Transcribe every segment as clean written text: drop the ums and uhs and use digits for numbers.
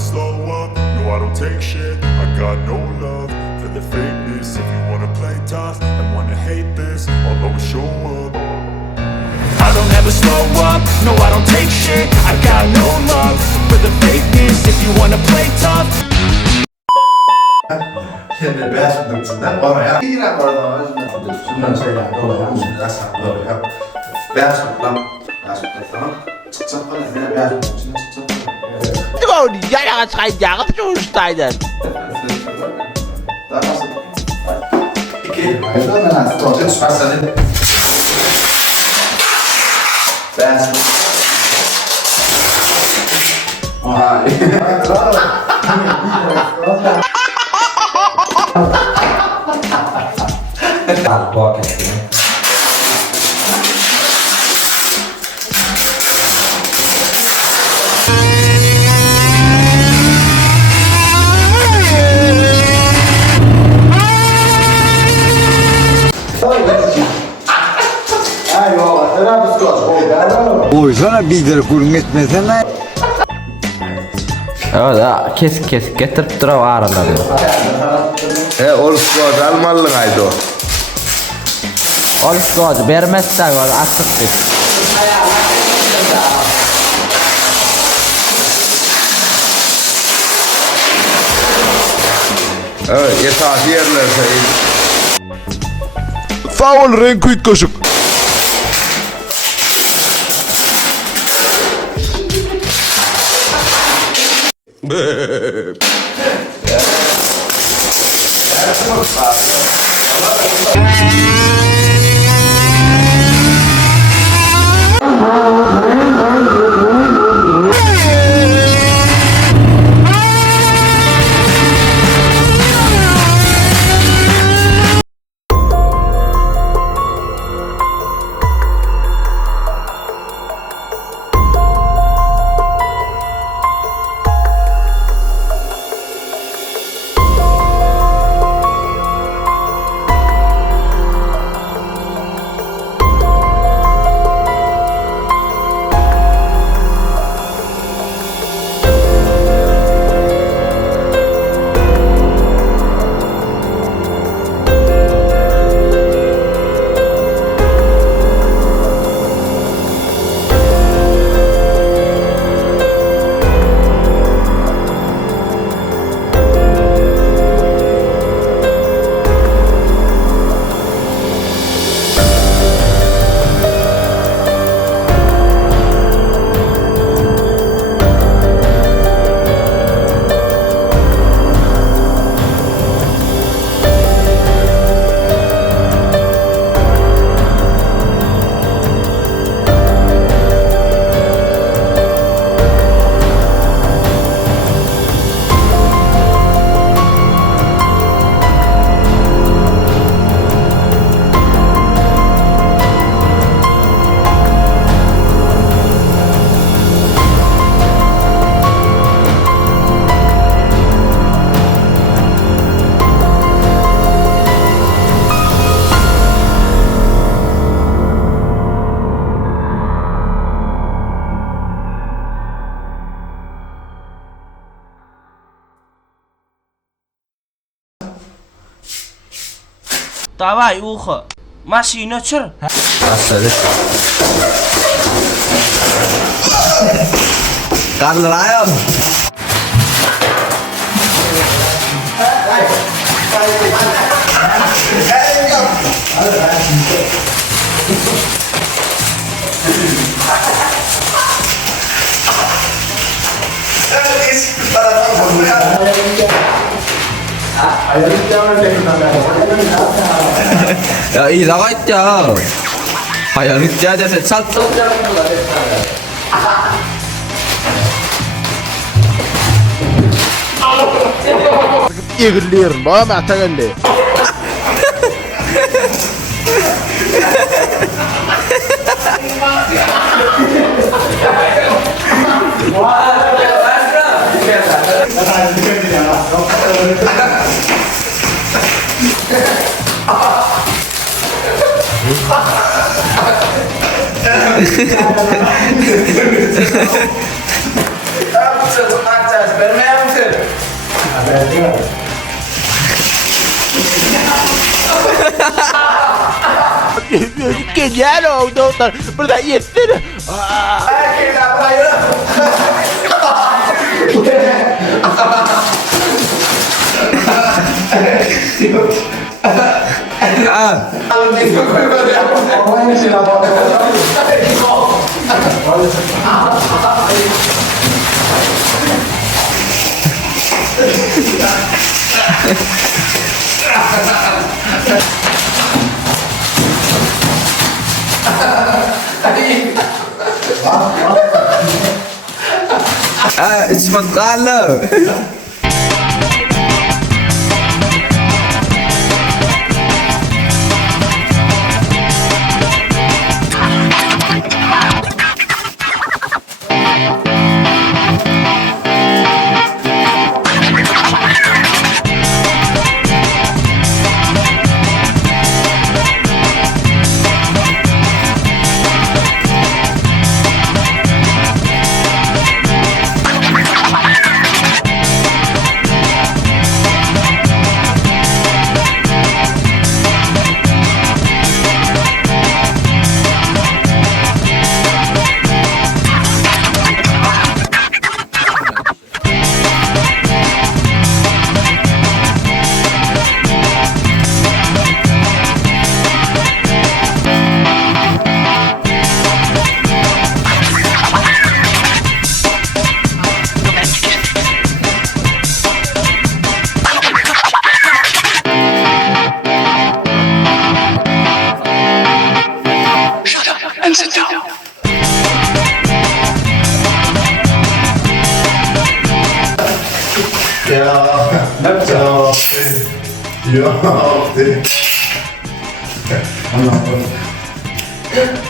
slow up, no I don't take shit. I got no love for the fakeness. If you wanna play tough and wanna hate this, I'll always show up. I don't ever slow up, no I don't take shit. I got no love for the fakeness. If you wanna play tough. Şimdi beyaz sütün içinden oraya İran orada sütünden şeyler dolayı üstüne saklıyor. Beyaz sütlen tamam. Çıkacak falan yine beyaz sütün içine çıkacak. Gewoon die jij aan het schijnt jagen op zo'n stijden. Daha fazla. İki. Hayırdır mı lan? Protein çıkarsanı. Beyaz sütün. Oha. Al pocket. Oysana bir kurun etmesene. Evet, kesik getirip dura ağrıları. Orası doğru almalı gaydı o. Orası doğru vermezsen var asık bir. Evet, yatağı yerlerse Faul renk kuyut koşuk. Давай, ухо. Машину чыр. Asıl. Karnın ayağım. Ya iyi de git ya. Hayalet ya dese çat. Egerlerin bana mata geldi. Bermaya Gel o doktor. Burada yettin. İsmet Gallo.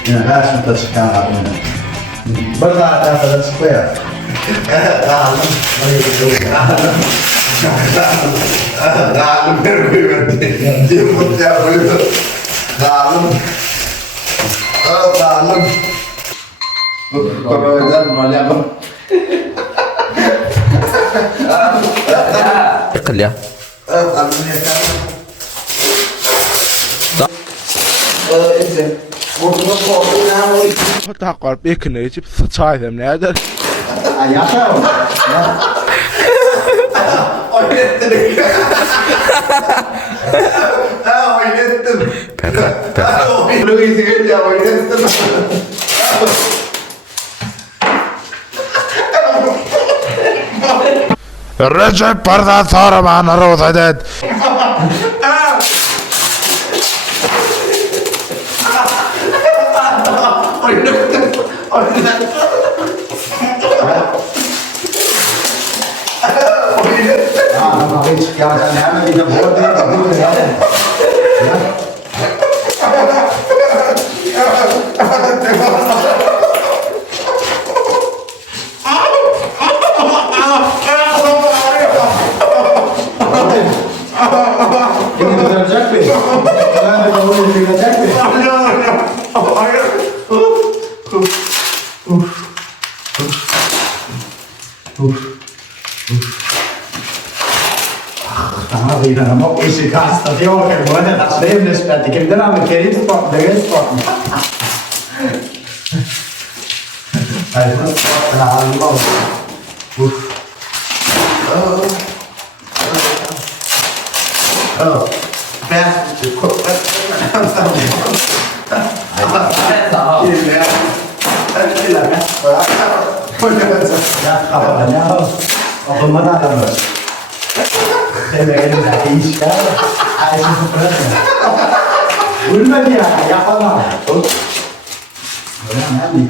Yine karşımda çıkan adamı. Bir daha da çıkıyor. Dağılım. Dağılım bir kıymetli. Cimut yapıyor. Dağılım. Dağılım. Koyuyorlar böyle yapın. Kıl ya. Dağılım yakalım. Takar bekine içip sıçaydım nedir? Yaşar mı? Oynettim. Oynettim. Oynettim. Recep Bardan sonra bana roza dedi. Ama o işi kastediyor ki bu ne tasarım nispeti kimden ama kerim spot değil spot. Hayır bu spot da alma. Ben Emer'in iş var. Ayşe Fırat'ın. Ölmedi ya, yapamam. Öyle mi?